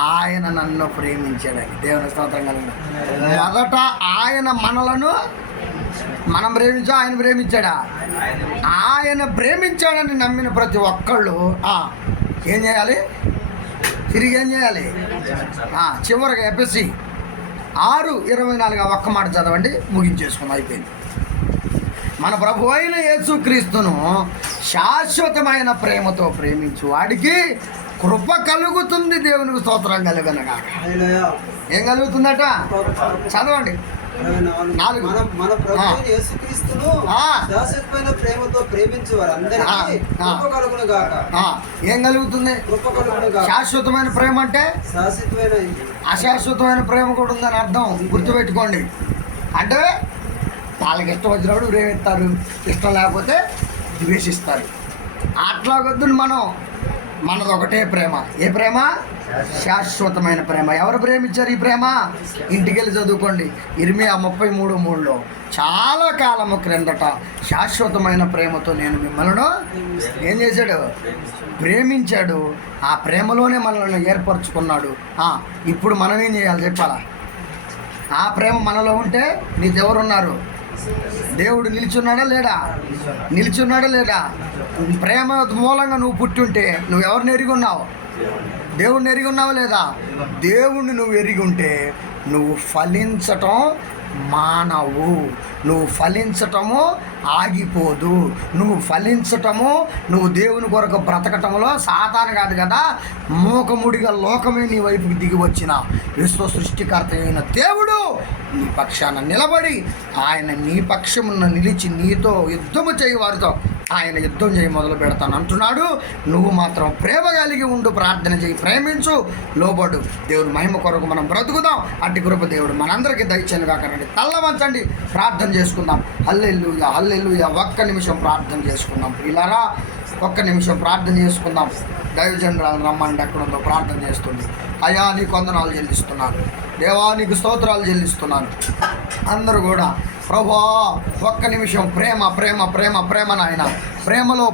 ఆయన నన్ను ప్రేమించాడని. దేవుని స్తోత్రం కలిగిన. మొదట ఆయన మనలను మనం ప్రేమించా, ఆయన ప్రేమించాడా? ఆయన ప్రేమించాడని నమ్మిన ప్రతి ఒక్కళ్ళు ఏం చేయాలి? తిరిగి ఏం చేయాలి? చివరిగా ఎఫెసీ 6:24 ఒక్క మాట చదవండి, ముగించేసుకుందాం, అయిపోయింది. మన ప్రభు అయిన యేసుక్రీస్తును శాశ్వతమైన ప్రేమతో ప్రేమించు వాడికి కృప కలుగుతుంది. దేవునికి స్తోత్రం కలుగనగా. ఏం కలుగుతుందట? చదవండి. 4. మన ప్రభువైన యేసుక్రీస్తును శాశ్వతమైన ప్రేమతో ప్రేమించు వారందరికీ కృప కలుగును గాక. ఏం కలుగుతుంది? కృప కలుగును గాక. శాశ్వతమైన ప్రేమ అంటే శాశ్వతమైన, అశాశ్వతమైన ప్రేమ కూడా ఉందని అర్థం, గుర్తుపెట్టుకోండి. అంటే వాళ్ళకి ఇష్టం వచ్చినప్పుడు ప్రేమిస్తారు, ఇష్టం లేకపోతే ద్వేషిస్తారు. అట్లాగొద్దు. మనది ఒకటే ప్రేమ. ఏ ప్రేమ? శాశ్వతమైన ప్రేమ. ఎవరు ప్రేమించారు ఈ ప్రేమ? ఇంటికి వెళ్ళి చదువుకోండి. ఇర్మియా 33:3 చాలా కాలము క్రిందట శాశ్వతమైన ప్రేమతో నేను మిమ్మల్ని ఏం చేశాడు? ప్రేమించాడు. ఆ ప్రేమలోనే మనల్ని ఏర్పరచుకున్నాడు. ఇప్పుడు మనం ఏం చేయాలి చెప్పాలా? ఆ ప్రేమ మనలో ఉంటే నీకెవరున్నారు? దేవుడు నిలిచున్నాడా లేడా? నిలిచున్నాడా లేడా? ప్రేమ మూలంగా నువ్వు పుట్టి ఉంటే నువ్వు ఎవరిని ఎరిగి ఉన్నావు? దేవుడిని ఎరిగి ఉన్నావు లేదా? దేవుణ్ణి నువ్వు ఎరిగి ఉంటే నువ్వు ఫలించటం మానవు. నువ్వు ఫలించటము ఆగిపోదు. నువ్వు ఫలించటము, నువ్వు దేవుని కొరకు బ్రతకటంలో సాతాను కాదు కదా, మూకముడిగా లోకమే నీ వైపుకి దిగి వచ్చిన విశ్వ సృష్టికర్త అయిన దేవుడు నీ పక్షాన నిలబడి ఆయన నీ పక్షమున నిలిచి నీతో యుద్ధము చేయి వారితో ఆయన యుద్ధం చేయి మొదలు పెడతాను అంటున్నాడు. నువ్వు మాత్రం ప్రేమ కలిగి ఉండు, ప్రార్థన చేయి, ప్రేమించు, లోబడు. దేవుని మహిమ కొరకు మనం బ్రతుకుదాం. అట్టి కృప దేవుడు మనందరికీ దయచేయను గాక. రండి, తల్ల వంచండి, ప్రార్థన చేసుకుందాం. హల్లెలూయా, హల్లెలూయా. ఒక్క నిమిషం ప్రార్థన చేసుకుందాం. పిల్లరా, ఒక్క నిమిషం ప్రార్థన చేసుకుందాం. దైవజనురాలను రమ్మండి, ఎక్కడ ఉందో ప్రార్థన చేస్తుంది. అయ్యా నీకు వందనాలు చెల్లిస్తున్నాను, దేవా నీకు స్తోత్రాలు చెల్లిస్తున్నాను. అందరూ కూడా ప్రభువా ఒక్క నిమిషం ప్రేమ ప్రేమ ప్రేమ ప్రేమ నాయన, ప్రేమలో